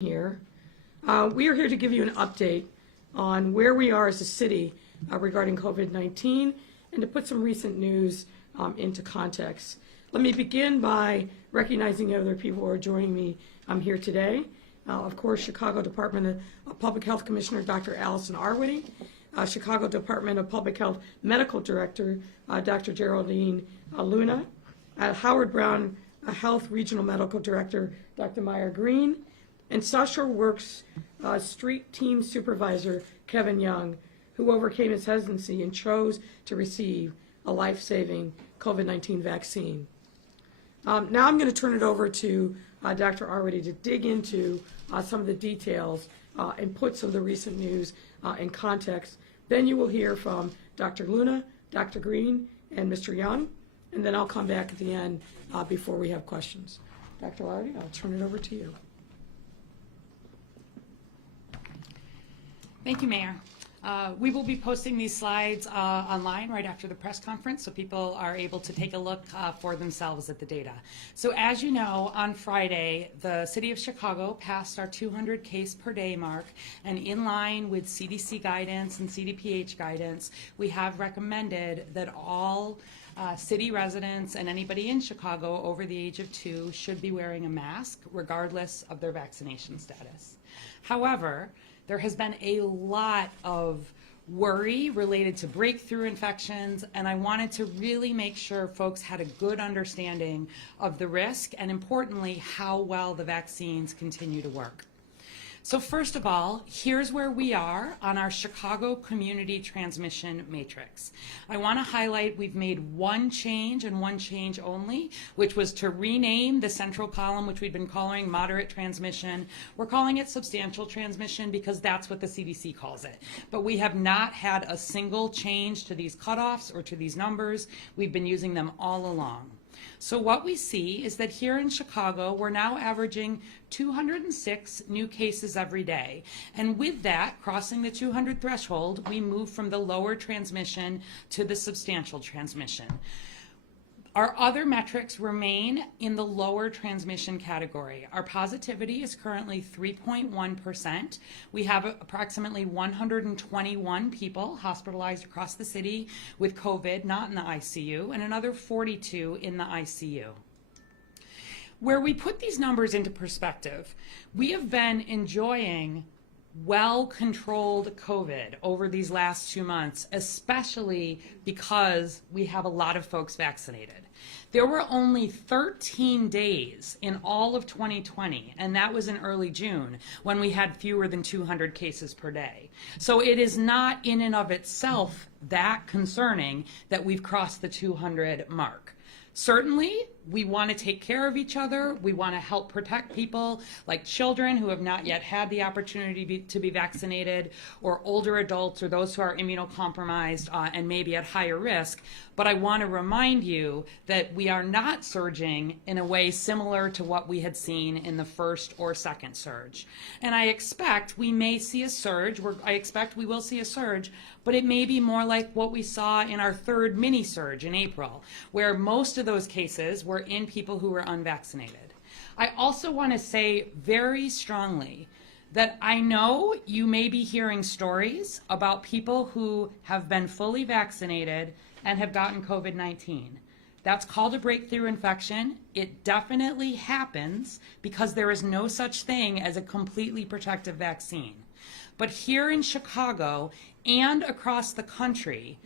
Here. We are here to give you an update on where we are as a city regarding COVID-19 and to put some recent news into context. Let me begin by recognizing the other people who are joining me here today. Of course, Chicago Department of Public Health Commissioner Dr. Arwady, Chicago Department of Public Health Medical Director Dr. Geraldine Luna, Howard Brown Health Regional Medical Director Dr. Meyer Green, and South Shore Works Street Team Supervisor Kevin Young, who overcame his hesitancy and chose to receive a life-saving COVID-19 vaccine. Now I'm going to turn it over to Dr. Arwady to dig into some of the details and put some of the recent news in context. Then you will hear from Dr. Luna, Dr. Green, and Mr. Young, and then I'll come back at the end before we have questions. Dr. Arwady, I'll turn it over to you. Thank you, Mayor. We will be posting these slides online right after the press conference so people are able to take a look for themselves at the data. So as you know, on Friday, the City of Chicago passed our 200 case per day mark, and in line with CDC guidance and CDPH guidance, we have recommended that all city residents and anybody in Chicago over the age of 2 should be wearing a mask regardless of their vaccination status. However, there has been a lot of worry related to breakthrough infections, and I wanted to really make sure folks had a good understanding of the risk and, importantly, how well the vaccines continue to work. So first of all, here's where we are on our Chicago community transmission matrix. I want to highlight we've made one change and one change only, which was to rename the central column, which we'd been calling moderate transmission. We're calling it substantial transmission because that's what the CDC calls it. But we have not had a single change to these cutoffs or to these numbers. We've been using them all along. So what we see is that here in Chicago, we're now averaging 206 new cases every day. And with that, crossing the 200 threshold, we move from the lower transmission to the substantial transmission. Our other metrics remain in the lower transmission category. Our positivity is currently 3.1%. We have approximately 121 people hospitalized across the city with COVID, not in the ICU, and another 42 in the ICU. Where we put these numbers into perspective, we have been enjoying well-controlled COVID over these last 2 months, especially because we have a lot of folks vaccinated. There were only 13 days in all of 2020, and that was in early June, when we had fewer than 200 cases per day. So it is not in and of itself that concerning that we've crossed the 200 mark. Certainly, we want to take care of each other. We want to help protect people like children who have not yet had the opportunity to be vaccinated, or older adults, or those who are immunocompromised and maybe at higher risk. But I want to remind you that we are not surging in a way similar to what we had seen in the first or second surge. And I expect we may see a surge. I expect we will see a surge, but it may be more like what we saw in our third mini surge in April, where most of those cases were in people who were unvaccinated. I also want to say very strongly that I know you may be hearing stories about people who have been fully vaccinated and have gotten COVID-19. That's called a breakthrough infection. It definitely happens because there is no such thing as a completely protective vaccine. But here in Chicago and across the country,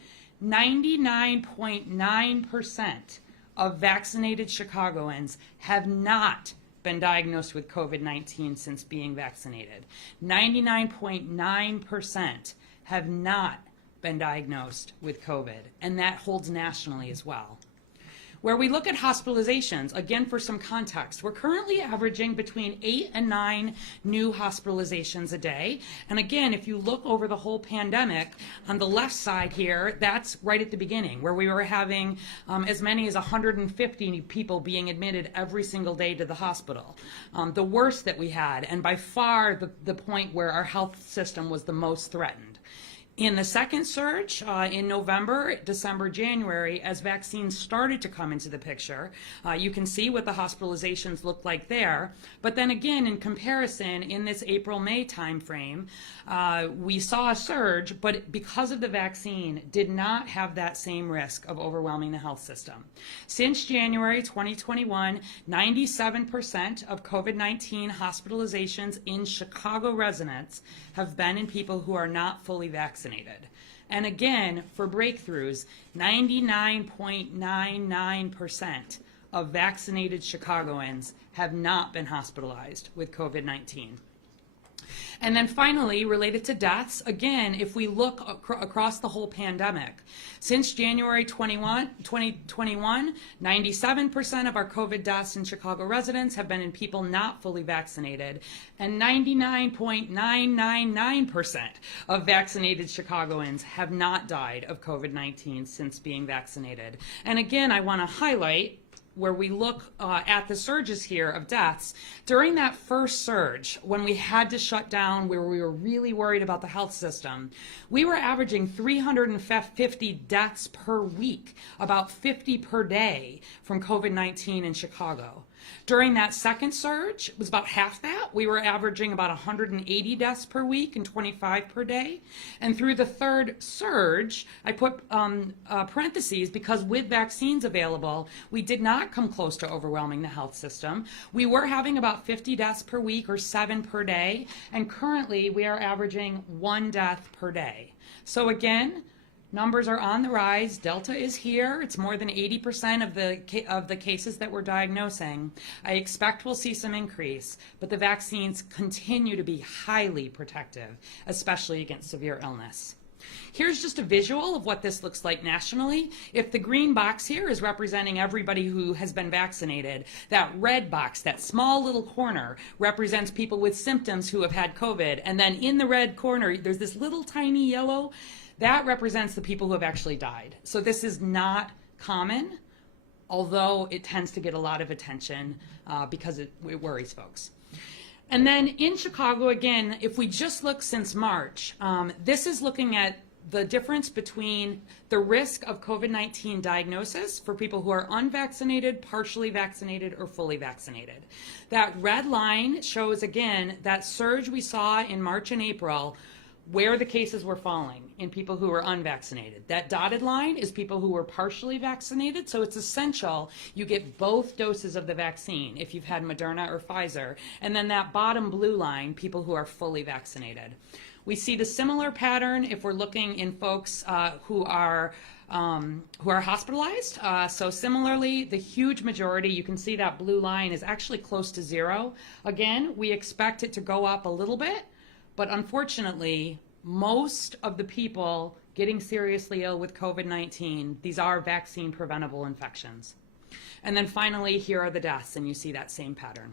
99.9% of vaccinated Chicagoans have not been diagnosed with COVID-19 since being vaccinated. 99.9% have not been diagnosed with COVID, and that holds nationally as well. Where we look at hospitalizations, again for some context, we're currently averaging between 8 and 9 new hospitalizations a day. And again, if you look over the whole pandemic, on the left side here, that's right at the beginning, where we were having as many as 150 people being admitted every single day to the hospital. The worst that we had, and by far the point where our health system was the most threatened. In the second surge, in November, December, January, as vaccines started to come into the picture, you can see what the hospitalizations looked like there. But then again, in comparison, in this April-May timeframe, we saw a surge, but because of the vaccine, did not have that same risk of overwhelming the health system. Since January 2021, 97% of COVID-19 hospitalizations in Chicago residents have been in people who are not fully vaccinated. And again, for breakthroughs, 99.99% of vaccinated Chicagoans have not been hospitalized with COVID-19. And then finally, related to deaths, again, if we look across the whole pandemic, since January 2021, 97% of our COVID deaths in Chicago residents have been in people not fully vaccinated, and 99.999% of vaccinated Chicagoans have not died of COVID-19 since being vaccinated. And again, I want to highlight where we look at the surges here of deaths. During that first surge, when we had to shut down, where we were really worried about the health system, we were averaging 350 deaths per week, about 50 per day from COVID-19 in Chicago. During that second surge, it was about half that. We were averaging about 180 deaths per week and 25 per day. And through the third surge, I put parentheses because with vaccines available, we did not come close to overwhelming the health system. We were having about 50 deaths per week or 7 per day. And currently, we are averaging 1 death per day. So again, numbers are on the rise. Delta is here. It's more than 80% of the cases that we're diagnosing. I expect we'll see some increase, but the vaccines continue to be highly protective, especially against severe illness. Here's just a visual of what this looks like nationally. If the green box here is representing everybody who has been vaccinated, that red box, that small little corner, represents people with symptoms who have had COVID. And then in the red corner, there's this little tiny yellow. That represents the people who have actually died. So this is not common, although it tends to get a lot of attention because it worries folks. And then in Chicago, again, if we just look since March, this is looking at the difference between the risk of COVID-19 diagnosis for people who are unvaccinated, partially vaccinated, or fully vaccinated. That red line shows, again, that surge we saw in March and April where the cases were falling in people who were unvaccinated. That dotted line is people who were partially vaccinated, so it's essential you get both doses of the vaccine if you've had Moderna or Pfizer. And then that bottom blue line, people who are fully vaccinated. We see the similar pattern if we're looking in folks who are hospitalized. So similarly, the huge majority, you can see that blue line is actually close to 0. Again, we expect it to go up a little bit, but unfortunately, most of the people getting seriously ill with COVID-19, these are vaccine preventable infections. And then finally, here are the deaths, and you see that same pattern.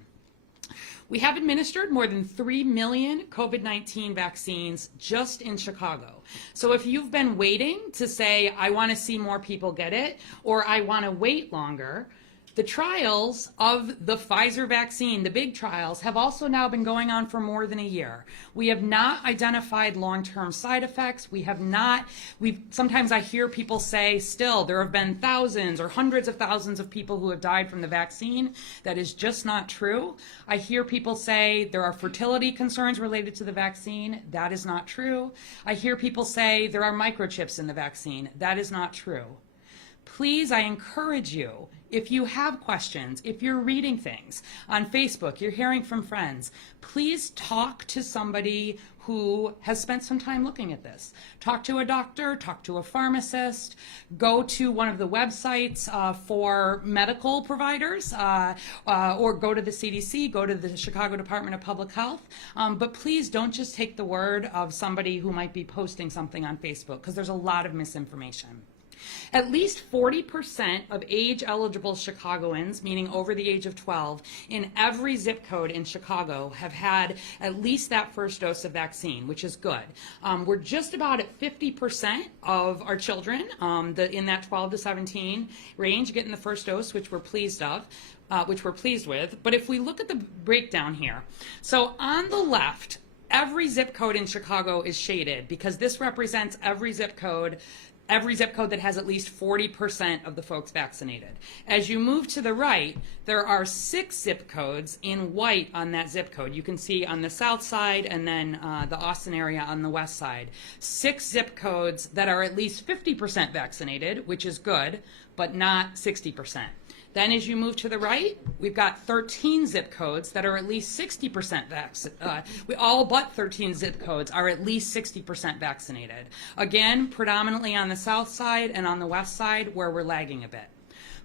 We have administered more than 3 million COVID-19 vaccines just in Chicago. So if you've been waiting to say, I want to see more people get it, or I want to wait longer, the trials of the Pfizer vaccine, the big trials, have also now been going on for more than a year. We have not identified long-term side effects. Sometimes I hear people say still there have been thousands or hundreds of thousands of people who have died from the vaccine. That is just not true. I hear people say there are fertility concerns related to the vaccine. That is not true. I hear people say there are microchips in the vaccine. That is not true. Please, I encourage you, if you have questions, if you're reading things on Facebook, you're hearing from friends, please talk to somebody who has spent some time looking at this. Talk to a doctor, talk to a pharmacist, go to one of the websites for medical providers, or go to the CDC, go to the Chicago Department of Public Health. But please don't just take the word of somebody who might be posting something on Facebook, because there's a lot of misinformation. At least 40% of age-eligible Chicagoans, meaning over the age of 12, in every zip code in Chicago have had at least that first dose of vaccine, which is good. We're just about at 50% of our children in that 12 to 17 range getting the first dose, which we're pleased with. But if we look at the breakdown here, so on the left, every zip code in Chicago is shaded because this represents every zip code that has at least 40% of the folks vaccinated. As you move to the right, there are 6 zip codes in white on that zip code. You can see on the south side and then the Austin area on the west side. 6 zip codes that are at least 50% vaccinated, which is good, but not 60%. Then as you move to the right, we've got 13 zip codes that are at least 60% all but 13 zip codes are at least 60% vaccinated. Again, predominantly on the south side and on the west side where we're lagging a bit.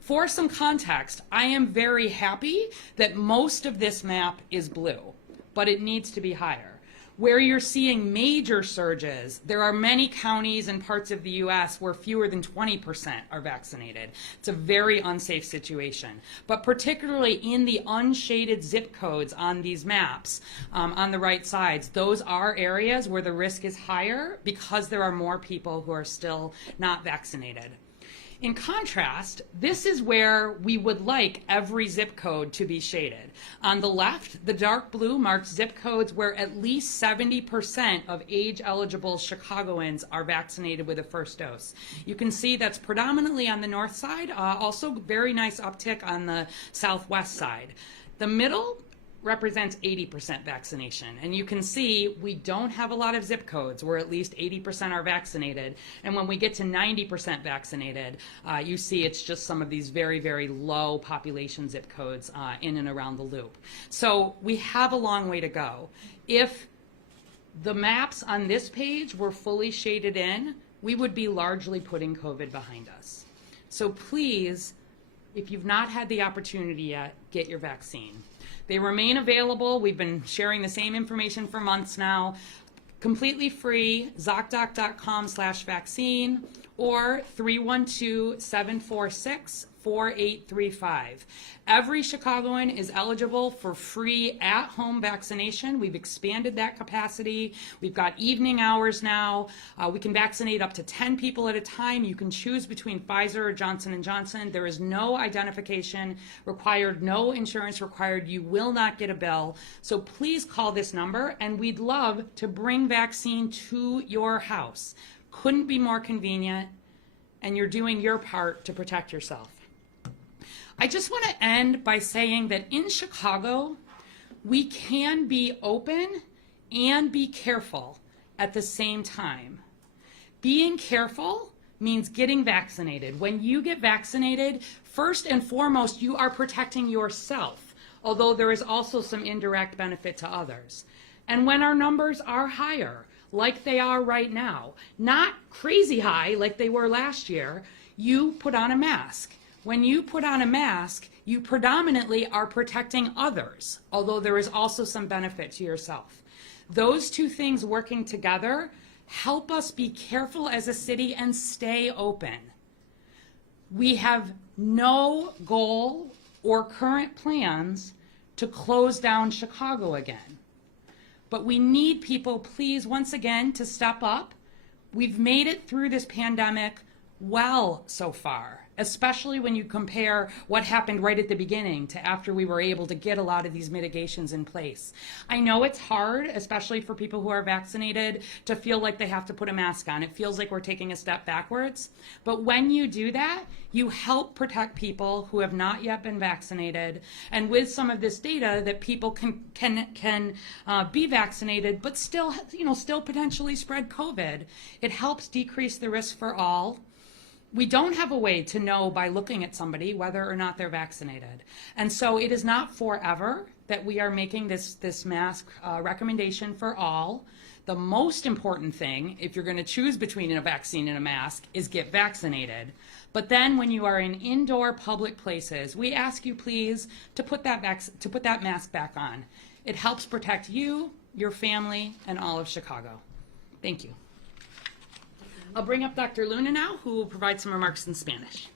For some context, I am very happy that most of this map is blue, but it needs to be higher. Where you're seeing major surges, there are many counties and parts of the U.S. where fewer than 20% are vaccinated. It's a very unsafe situation. But particularly in the unshaded zip codes on these maps, on the right sides, those are areas where the risk is higher because there are more people who are still not vaccinated. In contrast, this is where we would like every zip code to be shaded. On the left, the dark blue marks zip codes where at least 70% of age-eligible Chicagoans are vaccinated with a first dose. You can see that's predominantly on the north side, also very nice uptick on the southwest side. The middle represents 80% vaccination. And you can see we don't have a lot of zip codes where at least 80% are vaccinated. And when we get to 90% vaccinated, you see it's just some of these very, very low population zip codes in and around the loop. So we have a long way to go. If the maps on this page were fully shaded in, we would be largely putting COVID behind us. So please, if you've not had the opportunity yet, get your vaccine. They remain available. We've been sharing the same information for months now. Completely free, ZocDoc.com/vaccine or 312-746-4835. Every Chicagoan is eligible for free at-home vaccination. We've expanded that capacity. We've got evening hours now. We can vaccinate up to 10 people at a time. You can choose between Pfizer or Johnson & Johnson. There is no identification required, no insurance required. You will not get a bill. So please call this number, and we'd love to bring vaccine to your house. Couldn't be more convenient, and you're doing your part to protect yourself. I just want to end by saying that in Chicago, we can be open and be careful at the same time. Being careful means getting vaccinated. When you get vaccinated, first and foremost, you are protecting yourself, although there is also some indirect benefit to others. And when our numbers are higher, like they are right now, not crazy high like they were last year, you put on a mask. When you put on a mask, you predominantly are protecting others, although there is also some benefit to yourself. Those two things working together help us be careful as a city and stay open. We have no goal or current plans to close down Chicago again. But we need people, please, once again, to step up. We've made it through this pandemic well so far, especially when you compare what happened right at the beginning to after we were able to get a lot of these mitigations in place. I know it's hard, especially for people who are vaccinated, to feel like they have to put a mask on. It feels like we're taking a step backwards. But when you do that, you help protect people who have not yet been vaccinated. And with some of this data that people can be vaccinated, but still potentially spread COVID, it helps decrease the risk for all. We don't have a way to know by looking at somebody whether or not they're vaccinated. And so it is not forever that we are making this mask recommendation for all. The most important thing, if you're going to choose between a vaccine and a mask, is get vaccinated. But then when you are in indoor public places, we ask you please to put that mask back on. It helps protect you, your family, and all of Chicago. Thank you. I'll bring up Dr. Luna now, who will provide some remarks in Spanish.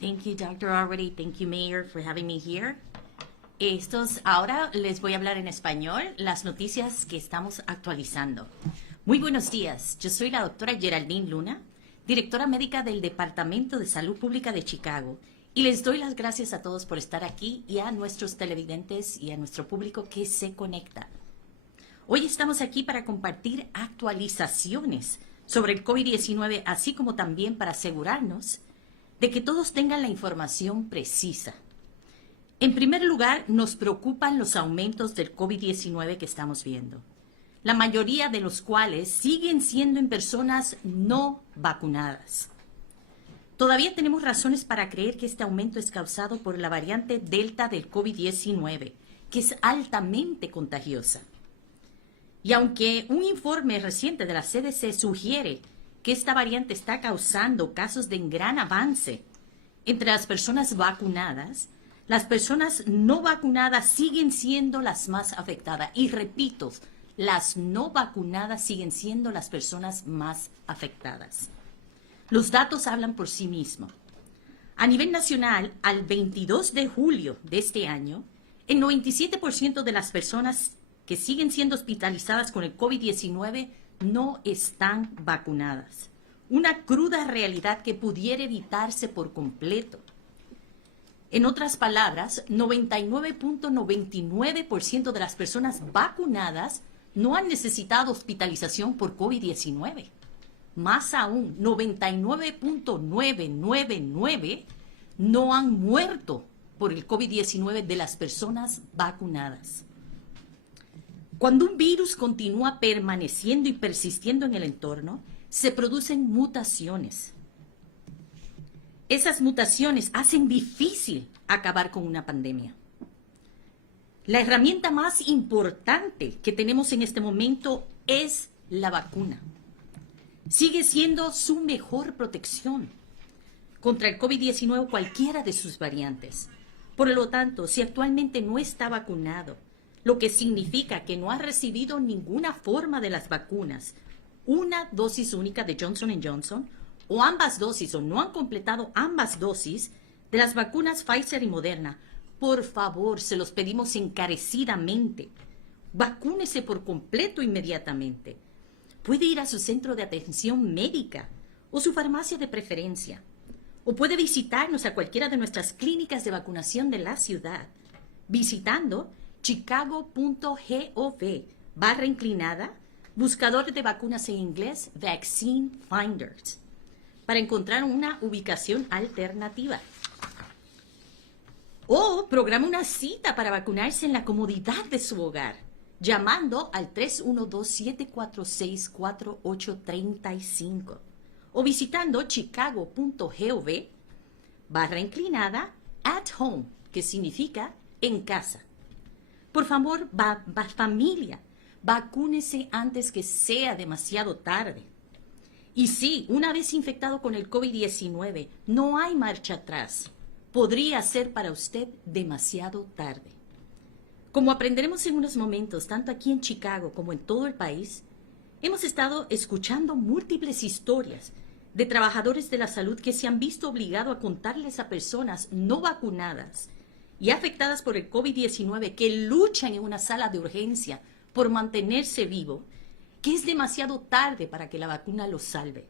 Thank you, Dr. Arwady. Thank you, Mayor, for having me here. Ahora les voy a hablar en español las noticias que estamos actualizando. Muy buenos días. Yo soy la doctora Geraldine Luna, directora médica del Departamento de Salud Pública de Chicago, Y les doy las gracias a todos por estar aquí y a nuestros televidentes y a nuestro público que se conecta. Hoy estamos aquí para compartir actualizaciones sobre el COVID-19, así como también para asegurarnos de que todos tengan la información precisa. En primer lugar, nos preocupan los aumentos del COVID-19 que estamos viendo, la mayoría de los cuales siguen siendo en personas no vacunadas. Todavía tenemos razones para creer que este aumento es causado por la variante Delta del COVID-19, que es altamente contagiosa. Y aunque un informe reciente de la CDC sugiere que esta variante está causando casos de gran avance entre las personas vacunadas, las personas no vacunadas siguen siendo las más afectadas. Y repito, las no vacunadas siguen siendo las personas más afectadas. Los datos hablan por sí mismos. A nivel nacional, al 22 de julio de este año, el 97% de las personas que siguen siendo hospitalizadas con el COVID-19 no están vacunadas. Una cruda realidad que pudiera evitarse por completo. En otras palabras, 99.99% de las personas vacunadas no han necesitado hospitalización por COVID-19. Más aún, 99.999 no han muerto por el COVID-19 de las personas vacunadas. Cuando un virus continúa permaneciendo y persistiendo en el entorno, se producen mutaciones. Esas mutaciones hacen difícil acabar con una pandemia. La herramienta más importante que tenemos en este momento es la vacuna. Sigue siendo su mejor protección contra el COVID-19 o cualquiera de sus variantes. Por lo tanto, si actualmente no está vacunado, lo que significa que no ha recibido ninguna forma de las vacunas, una dosis única de Johnson & Johnson, o ambas dosis, o no han completado ambas dosis de las vacunas Pfizer y Moderna, por favor, se los pedimos encarecidamente. Vacúnese por completo inmediatamente. Puede ir a su centro de atención médica o su farmacia de preferencia. O puede visitarnos a cualquiera de nuestras clínicas de vacunación de la ciudad, visitando chicago.gov/, buscador de vacunas en inglés, Vaccine Finders, para encontrar una ubicación alternativa. O programa una cita para vacunarse en la comodidad de su hogar, llamando al 312-746-4835 o visitando chicago.gov/, at home, que significa en casa. Por favor, familia, vacúnese antes que sea demasiado tarde. Y sí, una vez infectado con el COVID-19, no hay marcha atrás. Podría ser para usted demasiado tarde. Como aprenderemos en unos momentos, tanto aquí en Chicago como en todo el país, hemos estado escuchando múltiples historias de trabajadores de la salud que se han visto obligados a contarles a personas no vacunadas y afectadas por el COVID-19 que luchan en una sala de urgencia por mantenerse vivo, que es demasiado tarde para que la vacuna los salve.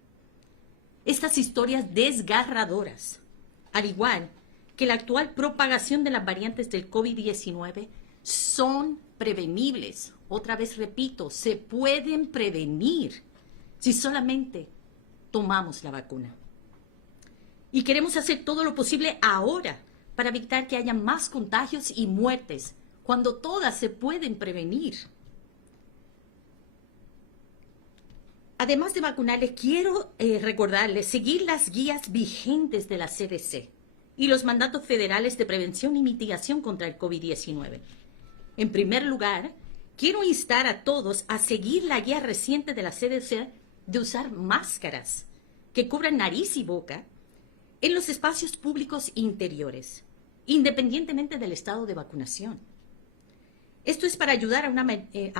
Estas historias desgarradoras, al igual que la actual propagación de las variantes del COVID-19, son prevenibles. Otra vez repito, se pueden prevenir si solamente tomamos la vacuna. Y queremos hacer todo lo posible ahora para evitar que haya más contagios y muertes, cuando todas se pueden prevenir. Además de vacunarles, quiero recordarles seguir las guías vigentes de la CDC y los mandatos federales de prevención y mitigación contra el COVID-19. En primer lugar, quiero instar a todos a seguir la guía reciente de la CDC de usar máscaras que cubran nariz y boca en los espacios públicos interiores, independientemente del estado de vacunación. Esto es para ayudar a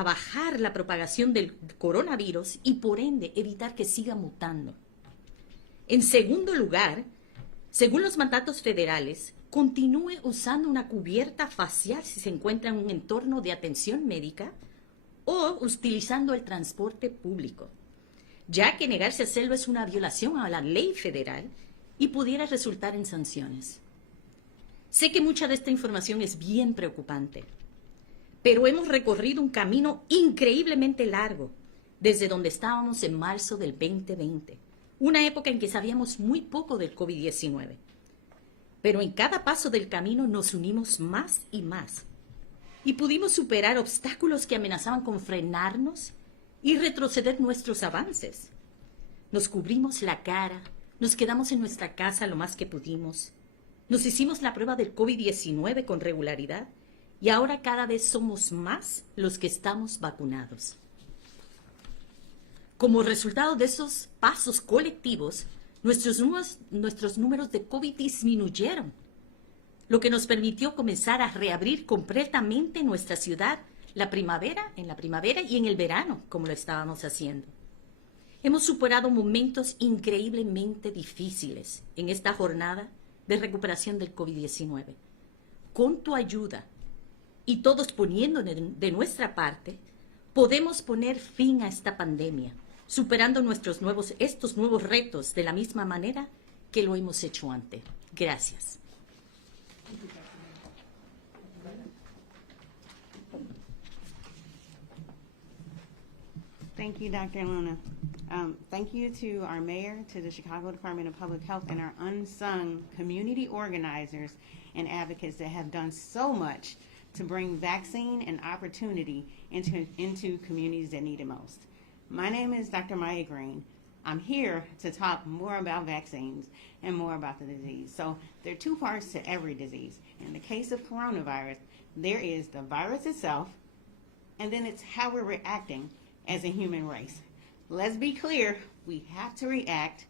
bajar la propagación del coronavirus y, por ende, evitar que siga mutando. En segundo lugar, según los mandatos federales, continúe usando una cubierta facial si se encuentra en un entorno de atención médica o utilizando el transporte público, ya que negarse a hacerlo es una violación a la ley federal y pudiera resultar en sanciones. Sé que mucha de esta información es bien preocupante, pero hemos recorrido un camino increíblemente largo desde donde estábamos en marzo del 2020, una época en que sabíamos muy poco del COVID-19. Pero en cada paso del camino nos unimos más y más y pudimos superar obstáculos que amenazaban con frenarnos y retroceder nuestros avances. Nos cubrimos la cara, nos quedamos en nuestra casa lo más que pudimos, nos hicimos la prueba del COVID-19 con regularidad y ahora cada vez somos más los que estamos vacunados. Como resultado de esos pasos colectivos, nuestros números de COVID disminuyeron, lo que nos permitió comenzar a reabrir completamente nuestra ciudad en la primavera y en el verano, como lo estábamos haciendo. Hemos superado momentos increíblemente difíciles en esta jornada de recuperación del COVID-19. Con tu ayuda y todos poniendo de nuestra parte, podemos poner fin a esta pandemia, superando estos nuevos retos de la misma manera que lo hemos hecho antes. Gracias. Thank you, Dr. Luna. Thank you to our mayor, to the Chicago Department of Public Health, and our unsung community organizers and advocates that have done so much to bring vaccine and opportunity into communities that need it most. My name is Dr. Maya Green. I'm here to talk more about vaccines and more about the disease. So there are two parts to every disease. In the case of coronavirus, there is the virus itself, and then it's how we're reacting as a human race. Let's be clear, we have to react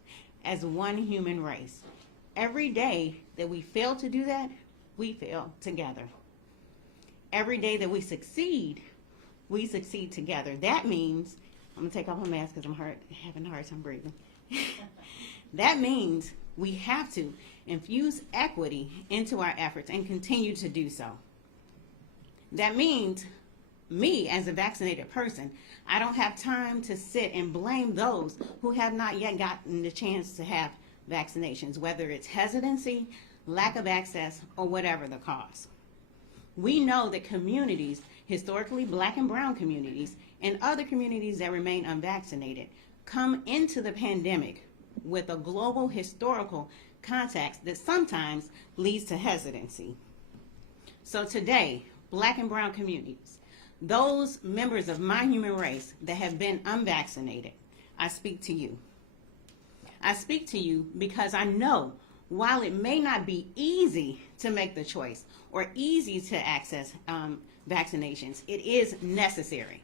as one human race. Every day that we fail to do that, we fail together. Every day that we succeed together. That means, I'm gonna take off my mask because I'm having a hard time breathing. That means we have to infuse equity into our efforts and continue to do so. That means me, as a vaccinated person, I don't have time to sit and blame those who have not yet gotten the chance to have vaccinations, whether it's hesitancy, lack of access, or whatever the cause. We know that communities, historically black and brown communities, and other communities that remain unvaccinated, come into the pandemic with a global historical context that sometimes leads to hesitancy. So today, black and brown communities, those members of my human race that have been unvaccinated, I speak to you. I speak to you because I know while it may not be easy to make the choice or easy to access vaccinations, it is necessary.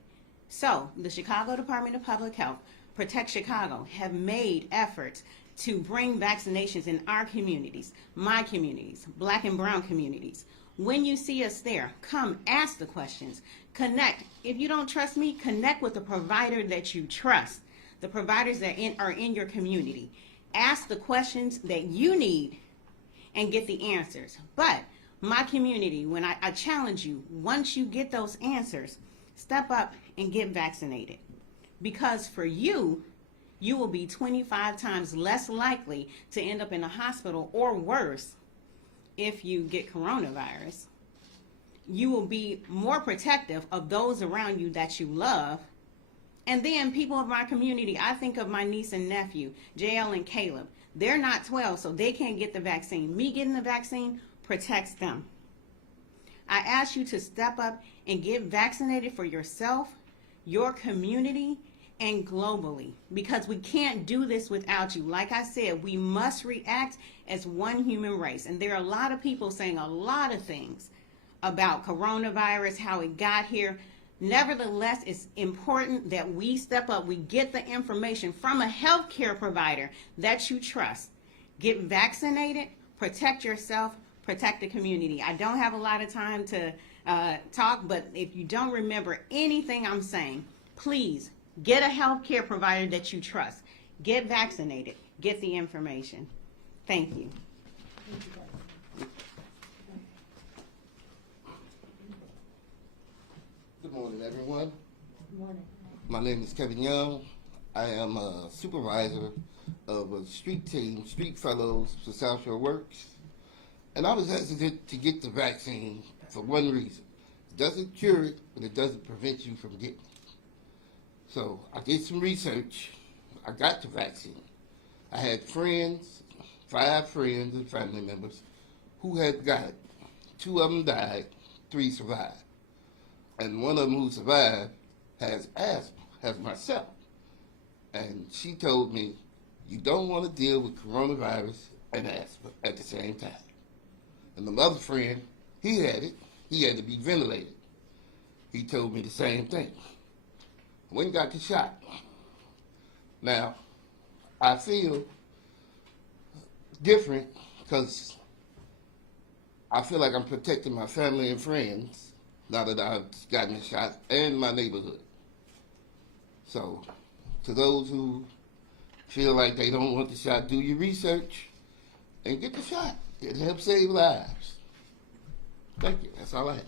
So the Chicago Department of Public Health, Protect Chicago, have made efforts to bring vaccinations in our communities, my communities, black and brown communities. When you see us there, come ask the questions, connect. If you don't trust me, connect with the provider that you trust, the providers that are in your community. Ask the questions that you need and get the answers. But my community, when I challenge you, once you get those answers, step up and get vaccinated. Because for you, you will be 25 times less likely to end up in a hospital or worse if you get coronavirus. You will be more protective of those around you that you love. And then people of my community, I think of my niece and nephew, JL and Caleb. They're not 12, so they can't get the vaccine. Me getting the vaccine protects them. I ask you to step up and get vaccinated for yourself, your community, and globally, because we can't do this without you. Like I said, we must react as one human race. And there are a lot of people saying a lot of things about coronavirus, how it got here. Nevertheless, it's important that we step up. We get the information from a healthcare provider that you trust. Get vaccinated, protect yourself, protect the community. I don't have a lot of time to talk, but if you don't remember anything I'm saying, please get a healthcare provider that you trust. Get vaccinated. Get the information. Thank you. Good morning, everyone. Good morning. My name is Kevin Young. I am a supervisor of a street team, Street Fellows for South Shore Works. And I was hesitant to get the vaccine for one reason. It doesn't cure it, but it doesn't prevent you from getting it. So I did some research. I got the vaccine. I had friends, 5 friends and family members who had got it. 2 of them died, 3 survived. And one of them who survived has asthma, has myself. And she told me, you don't want to deal with coronavirus and asthma at the same time. And the other friend, he had it. He had to be ventilated. He told me the same thing. I went and got the shot. Now, I feel different because I feel like I'm protecting my family and friends now that I've gotten the shot and my neighborhood. So, to those who feel like they don't want the shot, do your research and get the shot. It helps save lives. Thank you. That's all I have.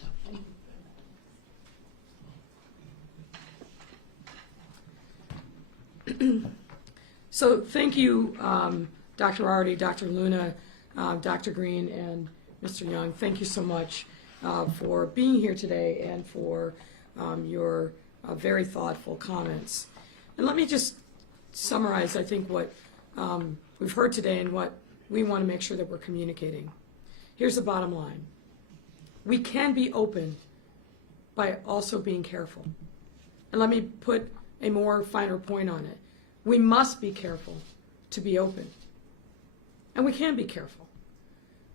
So thank you, Dr. Arwady, Dr. Luna, Dr. Green, and Mr. Young. Thank you so much for being here today and for your very thoughtful comments. And let me just summarize, I think, what we've heard today and what we want to make sure that we're communicating. Here's the bottom line. We can be open by also being careful. And let me put a more finer point on it. We must be careful to be open. And we can be careful.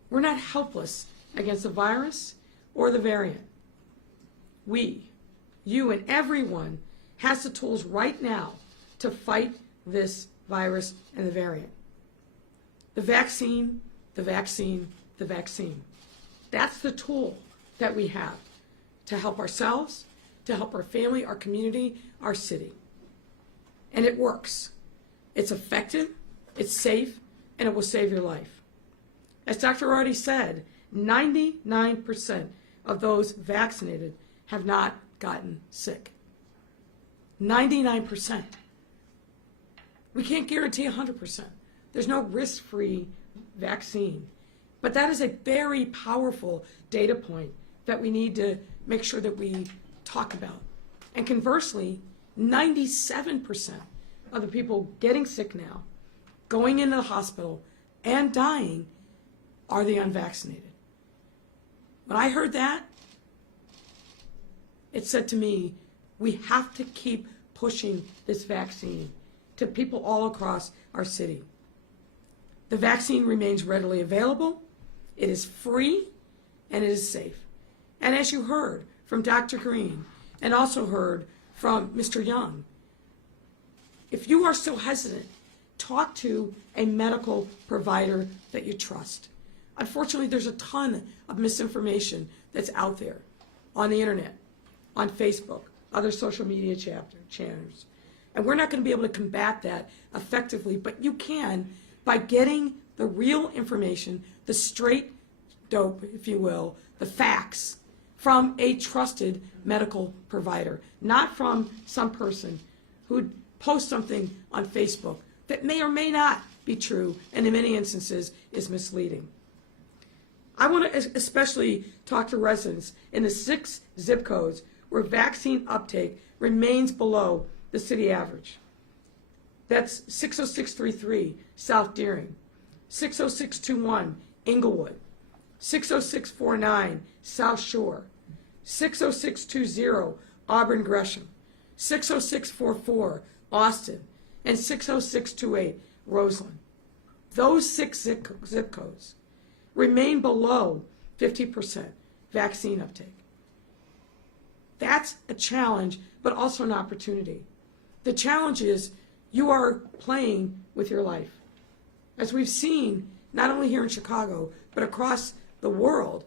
We're not helpless against the virus or the variant. We, you and everyone, has the tools right now to fight this virus and the variant. The vaccine, the vaccine, the vaccine. That's the tool that we have to help ourselves, to help our family, our community, our city. And it works. It's effective, it's safe, and it will save your life. As Dr. Arwady said, 99% of those vaccinated have not gotten sick. 99%. We can't guarantee 100%. There's no risk-free vaccine. But that is a very powerful data point that we need to make sure that we talk about. And conversely, 97% of the people getting sick now, going into the hospital, and dying are the unvaccinated. When I heard that, it said to me, we have to keep pushing this vaccine to people all across our city. The vaccine remains readily available, it is free, and it is safe. And as you heard from Dr. Green, and also heard from Mr. Young, if you are still hesitant, talk to a medical provider that you trust. Unfortunately, there's a ton of misinformation that's out there on the internet, on Facebook, other social media channels. And we're not going to be able to combat that effectively, but you can by getting the real information, the straight dope, if you will, the facts, from a trusted medical provider, not from some person who posts something on Facebook that may or may not be true and in many instances is misleading. I want to especially talk to residents in the 6 zip codes where vaccine uptake remains below the city average. That's 60633 South Deering, 60621 Inglewood, 60649 South Shore, 60620 Auburn Gresham, 60644 Austin, and 60628 Roseland. Those 6 zip codes remain below 50% vaccine uptake. That's a challenge, but also an opportunity. The challenge is you are playing with your life. As we've seen, not only here in Chicago, but across the world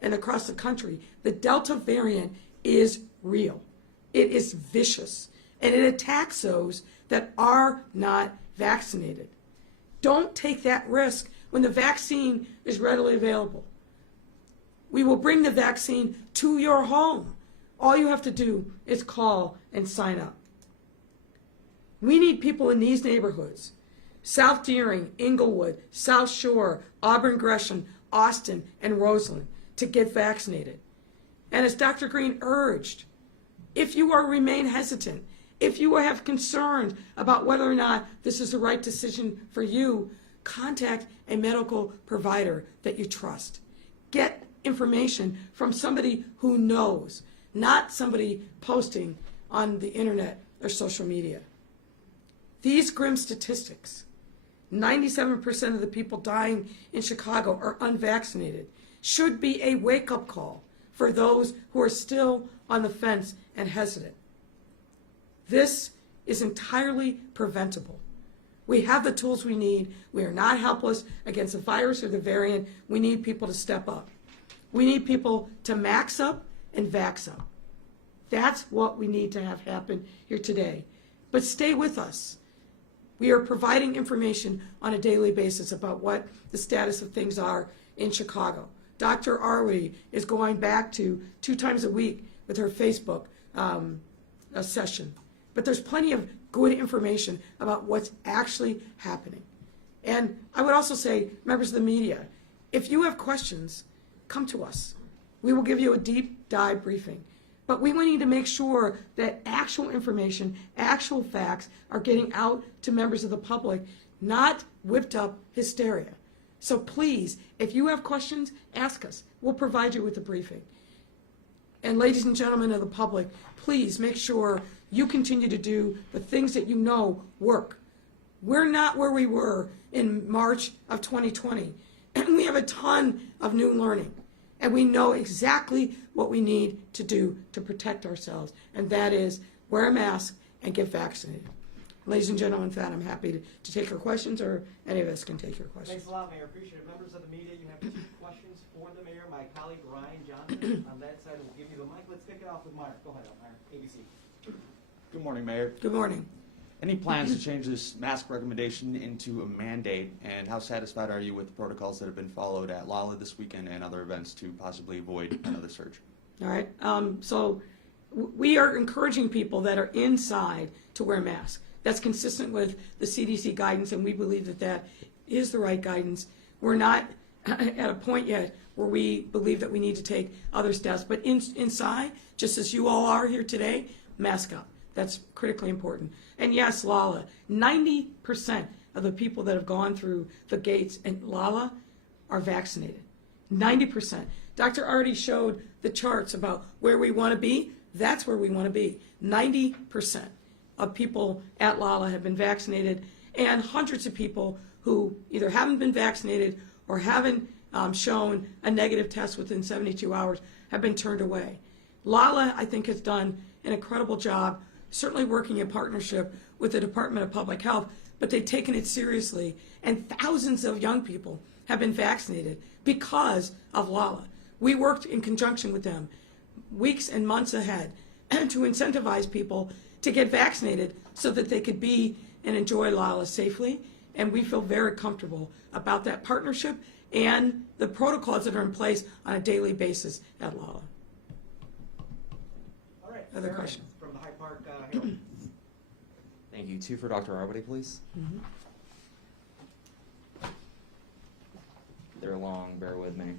and across the country, the Delta variant is real. It is vicious, and it attacks those that are not vaccinated. Don't take that risk when the vaccine is readily available. We will bring the vaccine to your home. All you have to do is call and sign up. We need people in these neighborhoods, South Deering, Inglewood, South Shore, Auburn Gresham, Austin, and Roseland to get vaccinated. And as Dr. Green urged, if you remain hesitant, if you have concerns about whether or not this is the right decision for you, contact a medical provider that you trust. Get information from somebody who knows, not somebody posting on the internet or social media. These grim statistics, 97% of the people dying in Chicago are unvaccinated, should be a wake-up call for those who are still on the fence and hesitant. This is entirely preventable. We have the tools we need. We are not helpless against the virus or the variant. We need people to step up. We need people to max up and vax up. That's what we need to have happen here today. But stay with us. We are providing information on a daily basis about what the status of things are in Chicago. Dr. Arwady is going back to 2 times a week with her Facebook session. But there's plenty of good information about what's actually happening. And I would also say, members of the media, if you have questions, come to us. We will give you a deep dive briefing. But we need to make sure that actual information, actual facts are getting out to members of the public, not whipped up hysteria. So please, if you have questions, ask us. We'll provide you with a briefing. And ladies and gentlemen of the public, please make sure you continue to do the things that you know work. We're not where we were in March of 2020. And we have a ton of new learning. And we know exactly what we need to do to protect ourselves. And that is wear a mask and get vaccinated. Ladies and gentlemen, with that, I'm happy to take your questions, or any of us can take your questions. Thanks a lot, Mayor. Appreciate it. Members of the media, you have 2 questions for the mayor. My colleague Ryan Johnson on that side will give you the mic. Let's kick it off with Mark. Go ahead, Mark. ABC. Good morning, Mayor. Good morning. Any plans to change this mask recommendation into a mandate, and how satisfied are you with the protocols that have been followed at Lala this weekend and other events to possibly avoid another surge? All right. So we are encouraging people that are inside to wear masks. That's consistent with the CDC guidance, and we believe that that is the right guidance. We're not at a point yet where we believe that we need to take other steps, but inside, just as you all are here today, mask up. That's critically important. And yes, Lala, 90% of the people that have gone through the gates in Lala are vaccinated. 90%. Dr. already showed the charts about where we want to be. That's where we want to be. 90% of people at Lala have been vaccinated, and hundreds of people who either haven't been vaccinated or haven't shown a negative test within 72 hours have been turned away. Lala, I think, has done an incredible job, certainly working in partnership with the Department of Public Health, but they've taken it seriously, and thousands of young people have been vaccinated because of Lala. We worked in conjunction with them weeks and months ahead to incentivize people to get vaccinated so that they could be and enjoy Lala safely, and we feel very comfortable about that partnership and the protocols that are in place on a daily basis at Lala. All right. Other Sarah question? From the Hyde Park Herald. Thank you. 2 for Dr. Arwady, please. They're long, bear with me.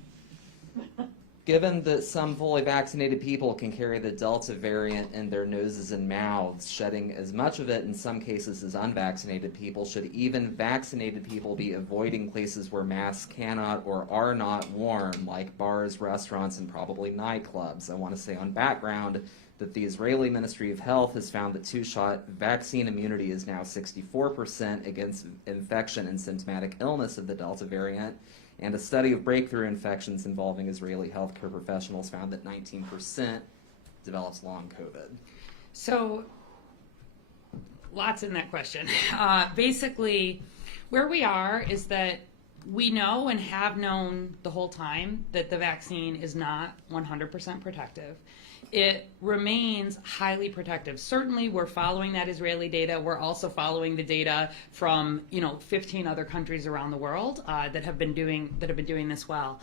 Given that some fully vaccinated people can carry the Delta variant in their noses and mouths, shedding as much of it in some cases as unvaccinated people, should even vaccinated people be avoiding places where masks cannot or are not worn, like bars, restaurants, and probably nightclubs? I want to say on background that the Israeli Ministry of Health has found that 2-shot vaccine immunity is now 64% against infection and symptomatic illness of the Delta variant. And a study of breakthrough infections involving Israeli healthcare professionals found that 19% develops long COVID. So, lots in that question. Basically, where we are is that we know and have known the whole time that the vaccine is not 100% protective. It remains highly protective. Certainly, we're following that Israeli data. We're also following the data from 15 other countries around the world that have been doing this well.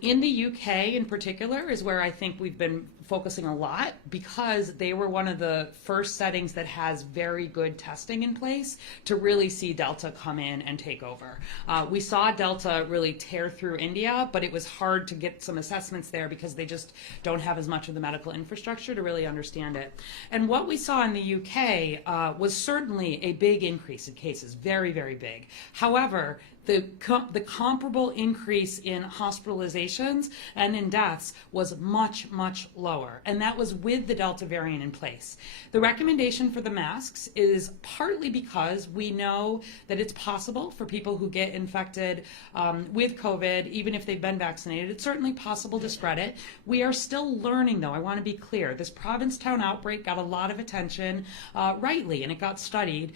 In the UK in particular is where I think we've been focusing a lot, because they were one of the first settings that has very good testing in place to really see Delta come in and take over. We saw Delta really tear through India, but it was hard to get some assessments there because they just don't have as much of the medical infrastructure to really understand it. And what we saw in the UK was certainly a big increase in cases, very, very big. However, the comparable increase in hospitalizations and in deaths was much, much lower, and that was with the Delta variant in place. The recommendation for the masks is partly because we know that it's possible for people who get infected with COVID, even if they've been vaccinated, it's certainly possible to spread it. We are still learning, though. I want to be clear. This Provincetown outbreak got a lot of attention, rightly, and it got studied.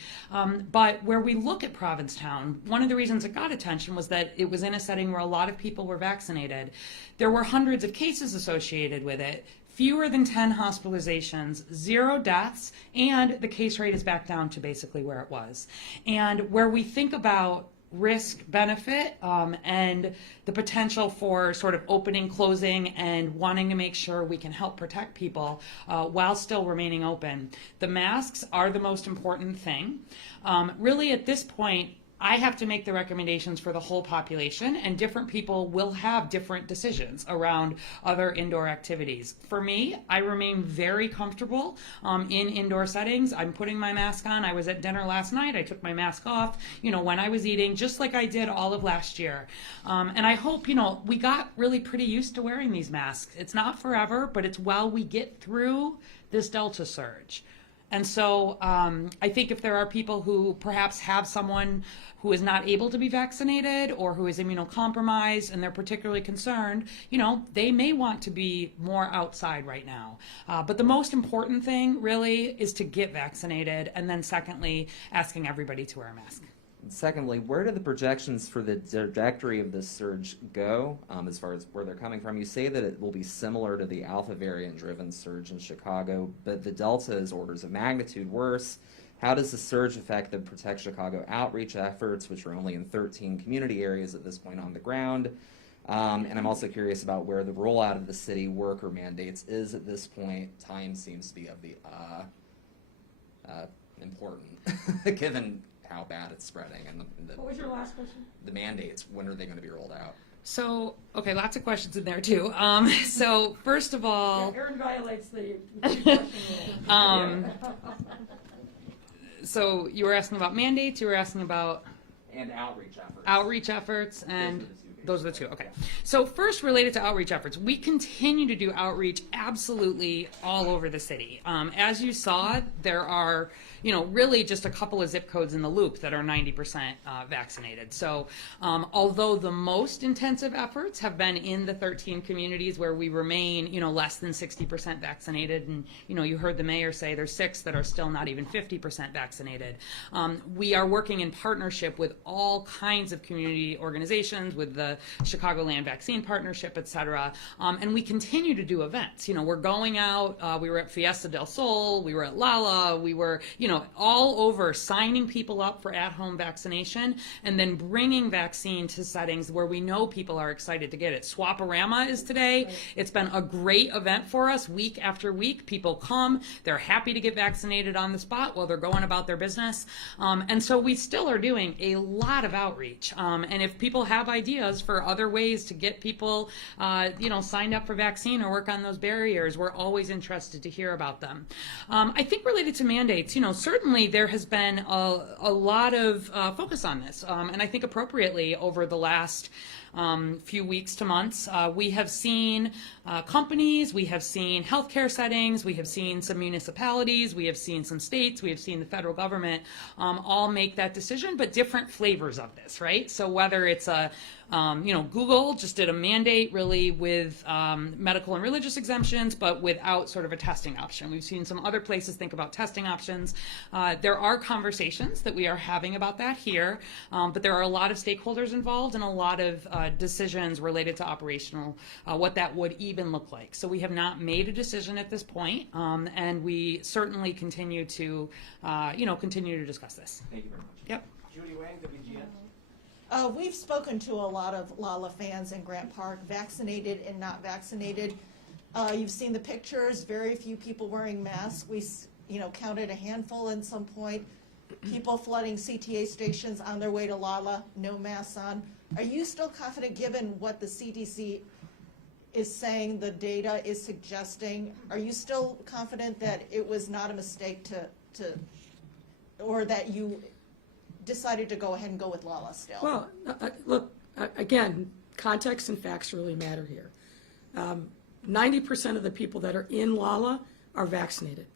But where we look at Provincetown, one of the reasons it got attention was that it was in a setting where a lot of people were vaccinated. There were hundreds of cases associated with it, fewer than 10 hospitalizations, 0 deaths, and the case rate is back down to basically where it was. And where we think about risk benefit and the potential for sort of opening, closing, and wanting to make sure we can help protect people while still remaining open, the masks are the most important thing. Really at this point, I have to make the recommendations for the whole population, and different people will have different decisions around other indoor activities. For me, I remain very comfortable in indoor settings. I'm putting my mask on. I was at dinner last night. I took my mask off, when I was eating, just like I did all of last year. And I hope, we got really pretty used to wearing these masks. It's not forever, but it's while we get through this Delta surge. And so I think if there are people who perhaps have someone who is not able to be vaccinated or who is immunocompromised and they're particularly concerned, they may want to be more outside right now. But the most important thing really is to get vaccinated, and then secondly, asking everybody to wear a mask. Secondly, where do the projections for the trajectory of this surge go as far as where they're coming from? You say that it will be similar to the Alpha variant-driven surge in Chicago, but the Delta is orders of magnitude worse. How does the surge affect the Protect Chicago outreach efforts, which are only in 13 community areas at this point on the ground? And I'm also curious about where the rollout of the city worker mandates is at this point. Time seems to be of the important, given how bad it's spreading. And What was your last question? the mandates, when are they going to be rolled out? So, okay, lots of questions in there too. So first of all, Yeah, Aaron violates the question rule. so you were asking about mandates, you were asking about And outreach efforts. outreach efforts, and those are the two. Okay. So first, related to outreach efforts, we continue to do outreach absolutely all over the city. As you saw, there are, really just a couple of zip codes in the loop that are 90% vaccinated. So although the most intensive efforts have been in the 13 communities where we remain, less than 60% vaccinated, and, you heard the mayor say there's 6 that are still not even 50% vaccinated. We are working in partnership with all kinds of community organizations, with the Chicagoland Vaccine Partnership, et cetera. And we continue to do events. We're going out, we were at Fiesta del Sol, we were at Lala, we were, all over signing people up for at-home vaccination and then bringing vaccine to settings where we know people are excited to get it. Swaparama is today. Right. It's been a great event for us week after week. People come, they're happy to get vaccinated on the spot while they're going about their business. And so we still are doing a lot of outreach. And if people have ideas for other ways to get people, signed up for vaccine or work on those barriers, we're always interested to hear about them. I think related to mandates, certainly there has been a lot of focus on this, and I think appropriately over the last few weeks to months. We have seen companies, we have seen healthcare settings, we have seen some municipalities, we have seen some states, we have seen the federal government all make that decision, but different flavors of this, right? So whether it's a Google just did a mandate really with medical and religious exemptions, but without sort of a testing option. We've seen some other places think about testing options. There are conversations that we are having about that here, but there are a lot of stakeholders involved and a lot of decisions related to operational, what that would even look like. So we have not made a decision at this point, and we certainly continue to, continue to discuss this. Thank you very much. Yep. Judy Wang, WGN. We've spoken to a lot of Lala fans in Grant Park, vaccinated and not vaccinated. You've seen the pictures, very few people wearing masks. We counted a handful at some point. People flooding CTA stations on their way to Lala, no masks on. Are you still confident, given what the CDC is saying, the data is suggesting? Are you still confident that it was not a mistake or that you decided to go ahead and go with Lala still? Well, look, again, context and facts really matter here. 90% of the people that are in Lala are vaccinated.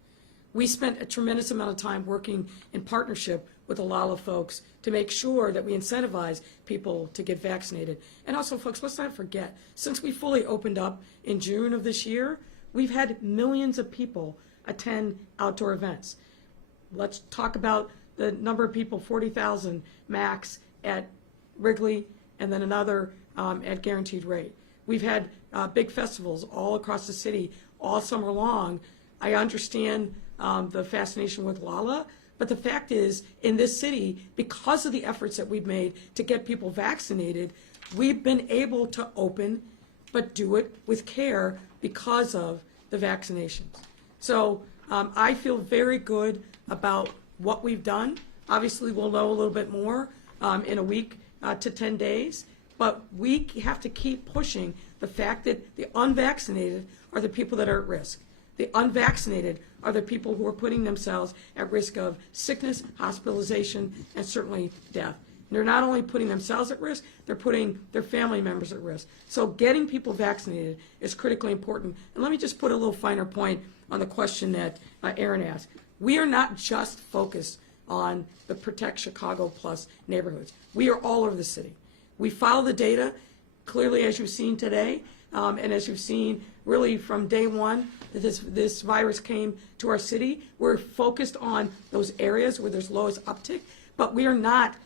We spent a tremendous amount of time working in partnership with the Lala folks to make sure that we incentivize people to get vaccinated. And also, folks, let's not forget, since we fully opened up in June of this year, we've had millions of people attend outdoor events. Let's talk about the number of people, 40,000 max at Wrigley, and then another at guaranteed rate. We've had big festivals all across the city all summer long. I understand the fascination with Lala, but the fact is, in this city, because of the efforts that we've made to get people vaccinated, we've been able to open, but do it with care because of the vaccinations. So I feel very good about what we've done. Obviously, we'll know a little bit more in a week to 10 days, but we have to keep pushing the fact that the unvaccinated are the people that are at risk. The unvaccinated are the people who are putting themselves at risk of sickness, hospitalization, and certainly death. And they're not only putting themselves at risk, they're putting their family members at risk. So getting people vaccinated is critically important. And let me just put a little finer point on the question that Aaron asked. We are not just focused on the Protect Chicago Plus neighborhoods. We are all over the city. We follow the data clearly, as you've seen today, and as you've seen really from day one that this virus came to our city. We're focused on those areas where there's lowest uptick, but we are not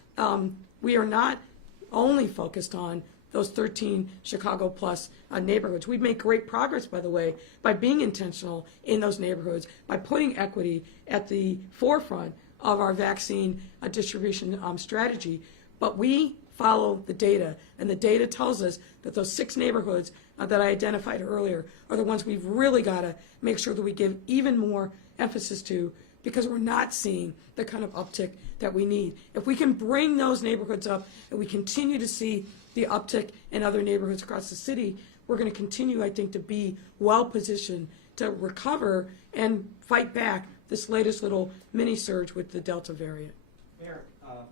only focused on those 13 Chicago Plus neighborhoods. We've made great progress, by the way, by being intentional in those neighborhoods, by putting equity at the forefront of our vaccine distribution strategy. But we follow the data, and the data tells us that those 6 neighborhoods that I identified earlier are the ones we've really got to make sure that we give even more emphasis to, because we're not seeing the kind of uptick that we need. If we can bring those neighborhoods up and we continue to see the uptick in other neighborhoods across the city, we're going to continue, I think, to be well positioned to recover and fight back this latest little mini surge with the Delta variant. Mayor,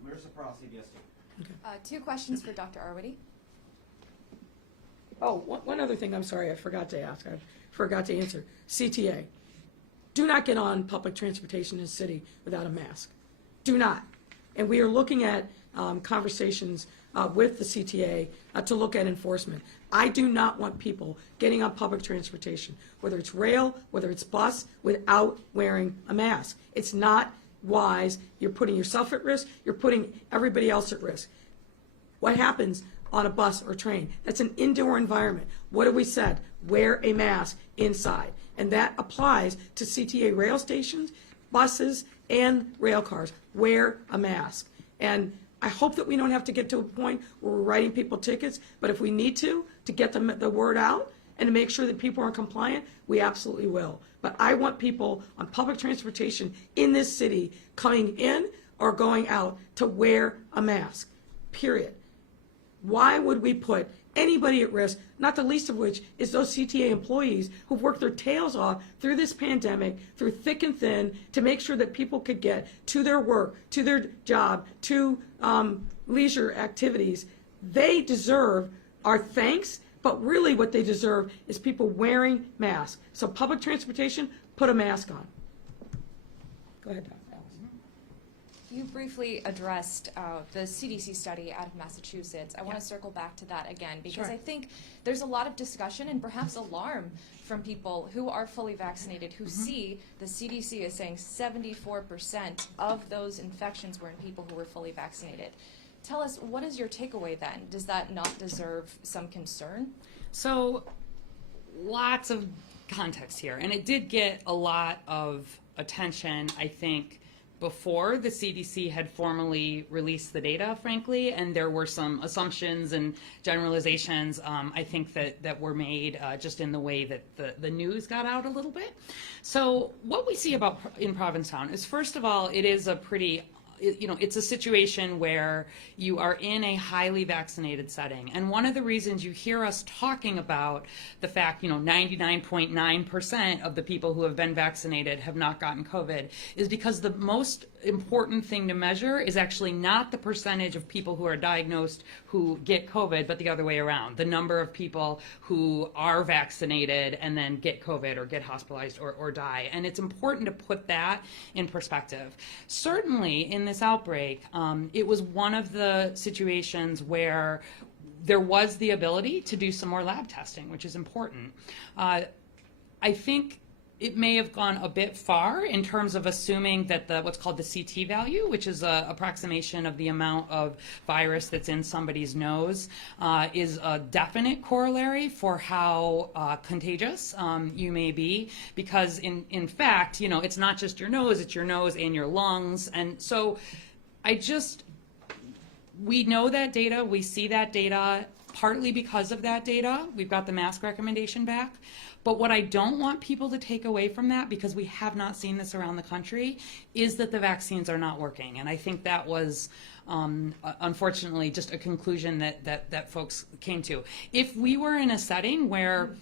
Marissa Pross, CBS. 2 questions for Dr. Arwady. Oh, one other thing, I'm sorry, I forgot to ask. I forgot to answer. CTA. Do not get on public transportation in the city without a mask. Do not. And we are looking at conversations with the CTA to look at enforcement. I do not want people getting on public transportation, whether it's rail, whether it's bus, without wearing a mask. It's not wise. You're putting yourself at risk. You're putting everybody else at risk. What happens on a bus or train? That's an indoor environment. What have we said? Wear a mask inside. And that applies to CTA rail stations, buses, and rail cars. Wear a mask. And I hope that we don't have to get to a point where we're writing people tickets, but if we need to get the word out and to make sure that people are compliant, we absolutely will. But I want people on public transportation in this city coming in or going out to wear a mask, period. Why would we put anybody at risk, not the least of which is those CTA employees who've worked their tails off through this pandemic, through thick and thin, to make sure that people could get to their work, to their job, to leisure activities. They deserve our thanks, but really what they deserve is people wearing masks. So public transportation, put a mask on. Go ahead, Dr. You briefly addressed the CDC study out of Massachusetts. I want to circle back to that again because Sure. I think there's a lot of discussion and perhaps alarm from people who are fully vaccinated who see the CDC is saying 74% of those infections were in people who were fully vaccinated. Tell us, what is your takeaway then? Does that not deserve some concern? So lots of context here, and it did get a lot of attention, I think, before the CDC had formally released the data, frankly, and there were some assumptions and generalizations, I think that were made just in the way that the news got out a little bit. So what we see in Provincetown is, first of all, it is a pretty it's a situation where you are in a highly vaccinated setting. And one of the reasons you hear us talking about the fact, 99.9% of the people who have been vaccinated have not gotten COVID is because the most important thing to measure is actually not the percentage of people who are diagnosed who get COVID, but the other way around. The number of people who are vaccinated and then get COVID or get hospitalized or die. And it's important to put that in perspective. Certainly in this outbreak, it was one of the situations where there was the ability to do some more lab testing, which is important. I think it may have gone a bit far in terms of assuming that what's called the CT value, which is an approximation of the amount of virus that's in somebody's nose, is a definite corollary for how contagious you may be, because in fact, it's not just your nose, it's your nose and your lungs. And so we know that data, we see that data, partly because of that data. We've got the mask recommendation back. But what I don't want people to take away from that, because we have not seen this around the country, is that the vaccines are not working. And I think that was, unfortunately, just a conclusion that folks came to. If we were in a setting where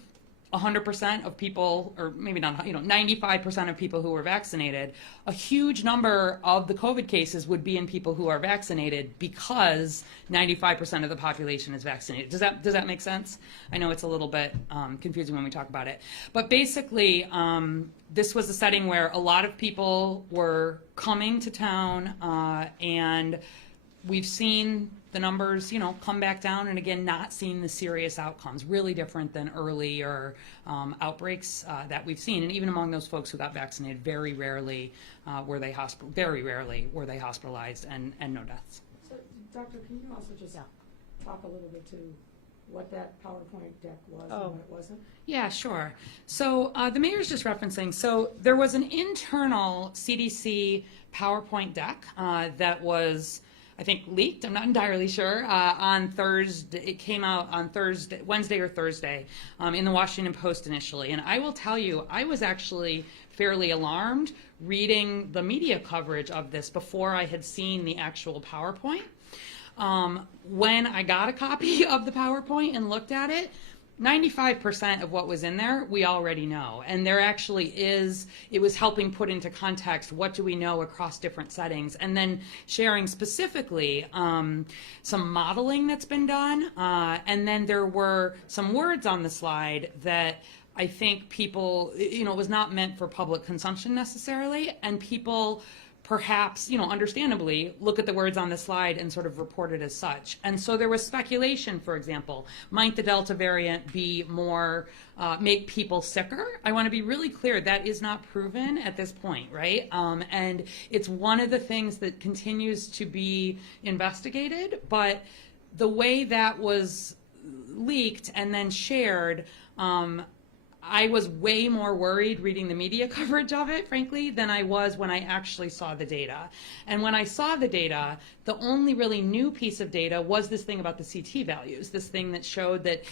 100% of people, or maybe not, 95% of people who were vaccinated, a huge number of the COVID cases would be in people who are vaccinated because 95% of the population is vaccinated. Does that make sense? I know it's a little bit confusing when we talk about it. But basically, this was a setting where a lot of people were coming to town, and we've seen the numbers, come back down, and again, not seeing the serious outcomes, really different than earlier outbreaks that we've seen. And even among those folks who got vaccinated, very rarely were they hospitalized, and no deaths. So, Doctor, can you also just talk a little bit to what that PowerPoint deck was and what it wasn't? Yeah, sure. So the mayor's just referencing, so there was an internal CDC PowerPoint deck that was, I think, leaked, I'm not entirely sure, on Thursday. It came out on Wednesday or Thursday, in the Washington Post initially. And I will tell you, I was actually fairly alarmed reading the media coverage of this before I had seen the actual PowerPoint. When I got a copy of the PowerPoint and looked at it, 95% of what was in there we already know, and there actually it was helping put into context what do we know across different settings, and then sharing specifically some modeling that's been done, and then there were some words on the slide that I think people, it was not meant for public consumption necessarily, and people perhaps, understandably, look at the words on the slide and sort of report it as such. And so there was speculation, for example, might the Delta variant be more, make people sicker? I want to be really clear, that is not proven at this point, right? And it's one of the things that continues to be investigated, but the way that was leaked and then shared, I was way more worried reading the media coverage of it, frankly, than I was when I actually saw the data. And when I saw the data, the only really new piece of data was this thing about the CT values, this thing that showed that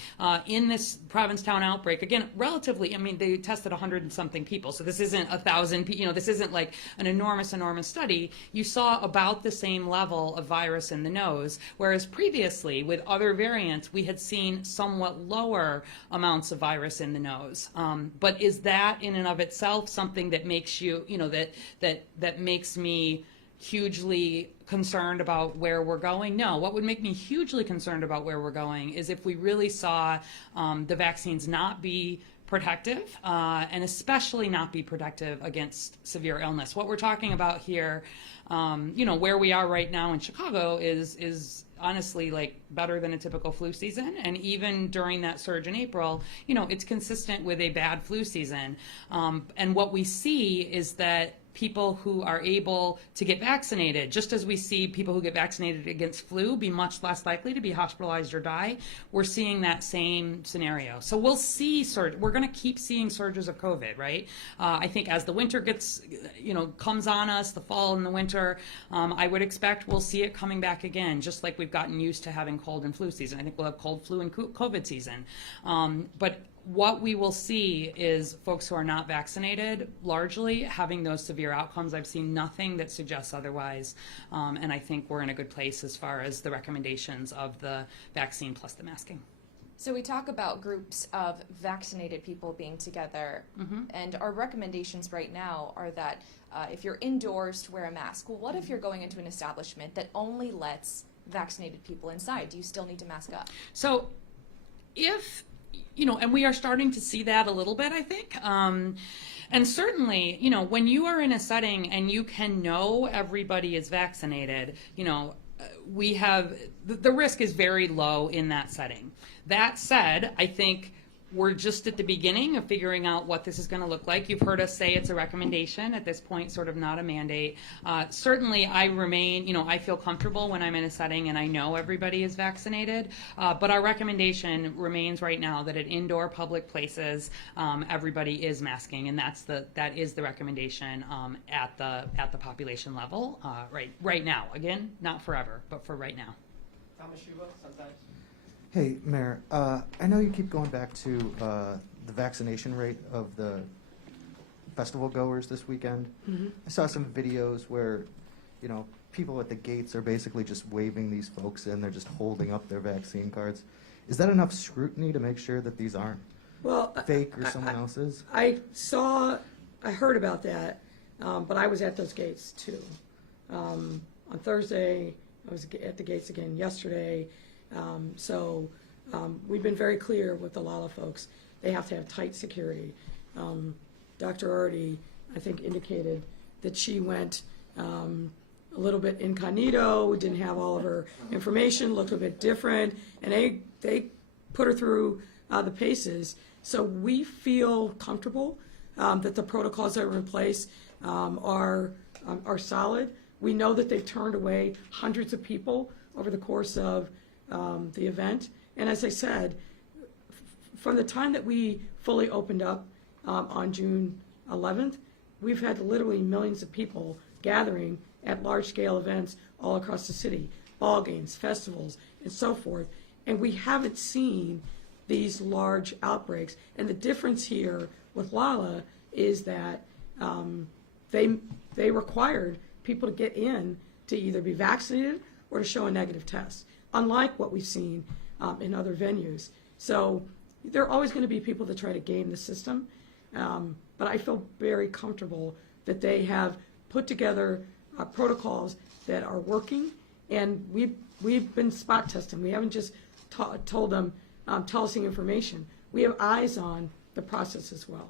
in this Provincetown outbreak, again, relatively, they tested 100 and something people, so this isn't 1,000, this isn't like an enormous study. You saw about the same level of virus in the nose, whereas previously, with other variants, we had seen somewhat lower amounts of virus in the nose. But is that in and of itself something that makes you, that makes me hugely concerned about where we're going? No. What would make me hugely concerned about where we're going is if we really saw the vaccines not be protective, and especially not be protective against severe illness. What we're talking about here, where we are right now in Chicago is honestly like better than a typical flu season, and even during that surge in April, it's consistent with a bad flu season. And what we see is that people who are able to get vaccinated, just as we see people who get vaccinated against flu be much less likely to be hospitalized or die, we're seeing that same scenario. So we'll see we're going to keep seeing surges of COVID, right? I think as the winter gets, comes on us, the fall and the winter, I would expect we'll see it coming back again, just like we've gotten used to having cold and flu season. I think we'll have cold, flu, and COVID season. But what we will see is folks who are not vaccinated largely having those severe outcomes. I've seen nothing that suggests otherwise, and I think we're in a good place as far as the recommendations of the vaccine plus the masking. So we talk about groups of vaccinated people being together, and our recommendations right now are that if you're indoors, to wear a mask. Well, what if you're going into an establishment that only lets vaccinated people inside? Do you still need to mask up? So if, and we are starting to see that a little bit, I think. And certainly, when you are in a setting and you can know everybody is vaccinated, we have, the risk is very low in that setting. That said, I think we're just at the beginning of figuring out what this is going to look like. You've heard us say it's a recommendation at this point, sort of not a mandate. Certainly, I remain, I feel comfortable when I'm in a setting and I know everybody is vaccinated. But our recommendation remains right now that at indoor public places, everybody is masking, and that is the recommendation at the population level right now. Again, not forever, but for right now. Thomas Shuba, sometimes. Hey, Mayor, I know you keep going back to the vaccination rate of the festival goers this weekend. I saw some videos where, people at the gates are basically just waving these folks in. They're just holding up their vaccine cards. Is that enough scrutiny to make sure that these aren't fake or someone else's? I heard about that, but I was at those gates too. On Thursday, I was at the gates again yesterday. So we've been very clear with the LALA folks. They have to have tight security. Dr. Arwady, I think, indicated that she went a little bit incognito, didn't have all of her information, looked a bit different, and they put her through the paces. So we feel comfortable that the protocols that are in place are solid. We know that they've turned away hundreds of people over the course of the event. And as I said, from the time that we fully opened up on June 11th, we've had literally millions of people gathering at large-scale events all across the city, ball games, festivals, and so forth. And we haven't seen these large outbreaks. And the difference here with LALA is that they required people to get in to either be vaccinated or to show a negative test, unlike what we've seen in other venues. So there are always going to be people that try to game the system, but I feel very comfortable that they have put together protocols that are working, and we've been spot testing. We haven't just told them, tell us the information. We have eyes on the process as well.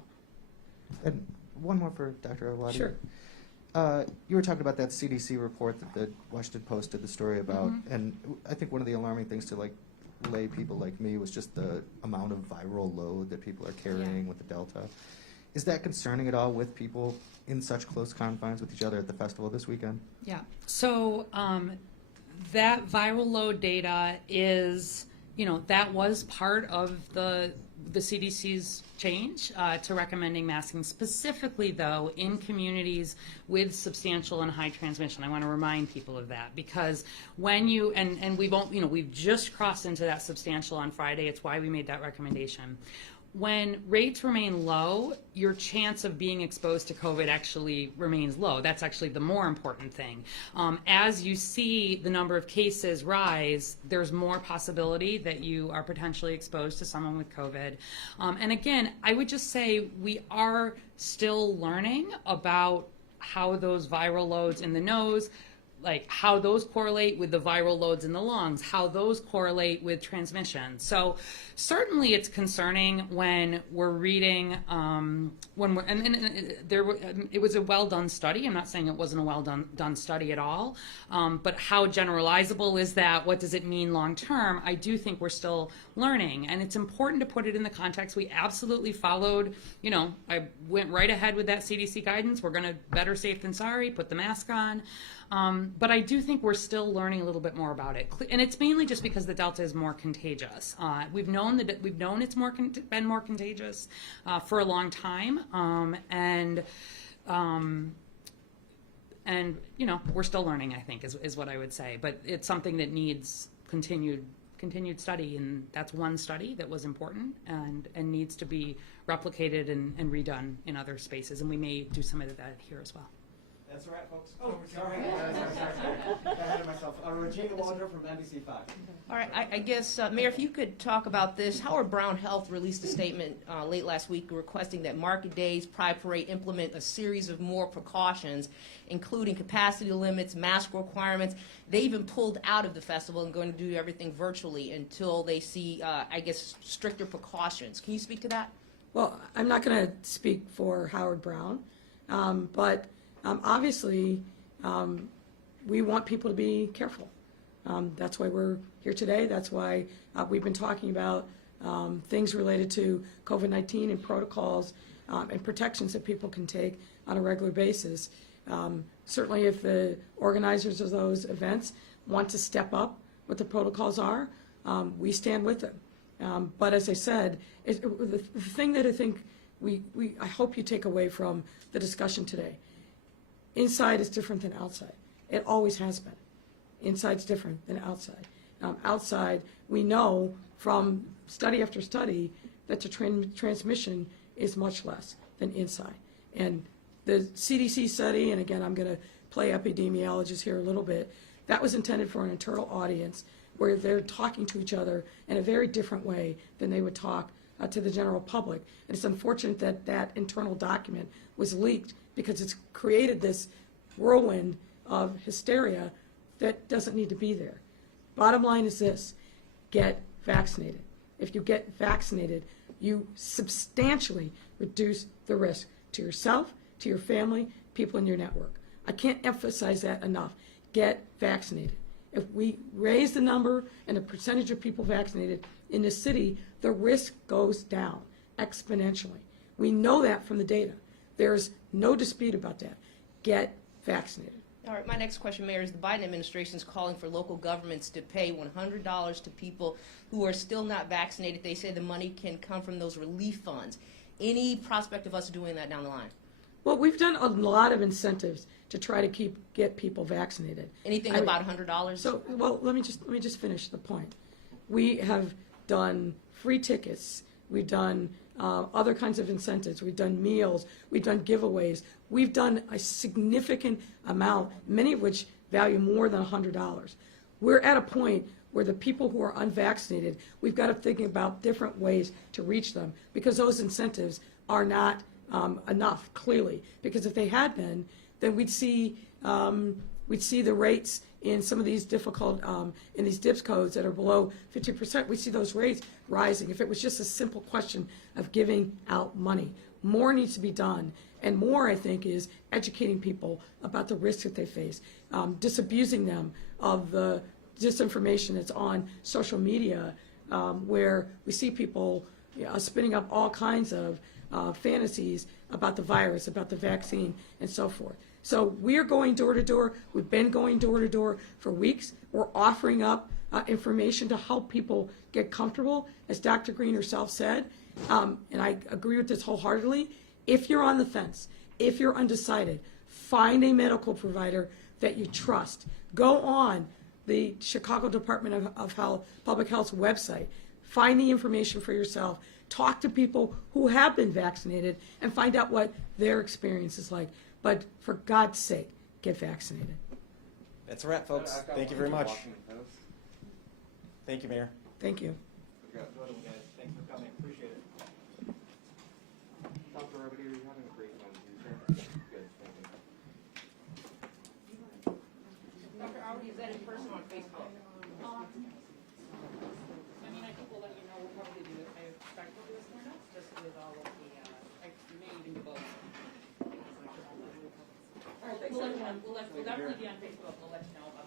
And one more for Dr. Arwady. Sure. You were talking about that CDC report that the Washington Post did the story about, and I think one of the alarming things to lay people like me was just the amount of viral load that people are carrying with the Delta. Is that concerning at all with people in such close confines with each other at the festival this weekend? Yeah. So that viral load data is, that was part of the CDC's change to recommending masking, specifically, though, in communities with substantial and high transmission. I want to remind people of that, because when you, and we've just crossed into that substantial on Friday. It's why we made that recommendation. When rates remain low, your chance of being exposed to COVID actually remains low. That's actually the more important thing. As you see the number of cases rise, there's more possibility that you are potentially exposed to someone with COVID. And again, I would just say we are still learning about how those viral loads in the nose like how those correlate with the viral loads in the lungs, how those correlate with transmission. So certainly it's concerning when we're reading, it was a well-done study. I'm not saying it wasn't a well-done study at all, but how generalizable is that? What does it mean long-term? I do think we're still learning, and it's important to put it in the context. We absolutely followed, I went right ahead with that CDC guidance. We're going to better safe than sorry, put the mask on. But I do think we're still learning a little bit more about it, and it's mainly just because the Delta is more contagious. We've known it's been more contagious for a long time, and we're still learning. I think is what I would say. But it's something that needs continued study, and that's one study that was important and needs to be replicated and redone in other spaces, and we may do some of that here as well. That's a wrap, folks. Oh, sorry. Got ahead of myself. Regina Waldron from NBC5. All right, I guess, Mayor, if you could talk about this. Howard Brown Health released a statement late last week requesting that market days, Pride Parade implement a series of more precautions, including capacity limits, mask requirements. They even pulled out of the festival and going to do everything virtually until they see, I guess, stricter precautions. Can you speak to that? Well, I'm not going to speak for Howard Brown, but obviously, we want people to be careful. That's why we're here today. That's why we've been talking about things related to COVID-19 and protocols and protections that people can take on a regular basis. Certainly, if the organizers of those events want to step up what the protocols are, we stand with them. But as I said, the thing that I think I hope you take away from the discussion today, inside is different than outside. It always has been. Inside's different than outside. Outside, we know from study after study that the transmission is much less than inside. And the CDC study, and again, I'm going to play epidemiologist here a little bit, that was intended for an internal audience where they're talking to each other in a very different way than they would talk to the general public. And it's unfortunate that that internal document was leaked because it's created this whirlwind of hysteria that doesn't need to be there. Bottom line is this: get vaccinated. If you get vaccinated, you substantially reduce the risk to yourself, to your family, people in your network. I can't emphasize that enough. Get vaccinated. If we raise the number and the percentage of people vaccinated in the city, the risk goes down exponentially. We know that from the data. There's no dispute about that. Get vaccinated. All right, my next question, Mayor, is the Biden administration is calling for local governments to pay $100 to people who are still not vaccinated. They say the money can come from those relief funds. Any prospect of us doing that down the line? Well, we've done a lot of incentives to try to get people vaccinated. Anything about $100? So, well, let me just finish the point. We have done free tickets. We've done other kinds of incentives. We've done meals. We've done giveaways. We've done a significant amount, many of which value more than $100. We're at a point where the people who are unvaccinated, we've got to think about different ways to reach them, because those incentives are not enough, clearly. Because if they had been, then we'd see the rates in some of these difficult, in these DIPS codes that are below 50%, we see those rates rising. If it was just a simple question of giving out money, more needs to be done. And more, I think, is educating people about the risks that they face, disabusing them of the disinformation that's on social media, where we see people spinning up all kinds of fantasies about the virus, about the vaccine, and so forth. So we're going door to door. We've been going door to door for weeks. We're offering up information to help people get comfortable, as Dr. Green herself said, and I agree with this wholeheartedly. If you're on the fence, if you're undecided, find a medical provider that you trust. Go on the Chicago Department of Health, Public Health's website. Find the information for yourself. Talk to people who have been vaccinated and find out what their experience is like. But for God's sake, get vaccinated. That's a wrap, folks. Thank you very much. Thank you, Mayor. Thank you. Thanks for coming. Appreciate it. Dr. Arwady, are you having a great one? Good, thank you. with all of the made votes. All right, thanks, We'll everyone. definitely be on Facebook. We'll let you know about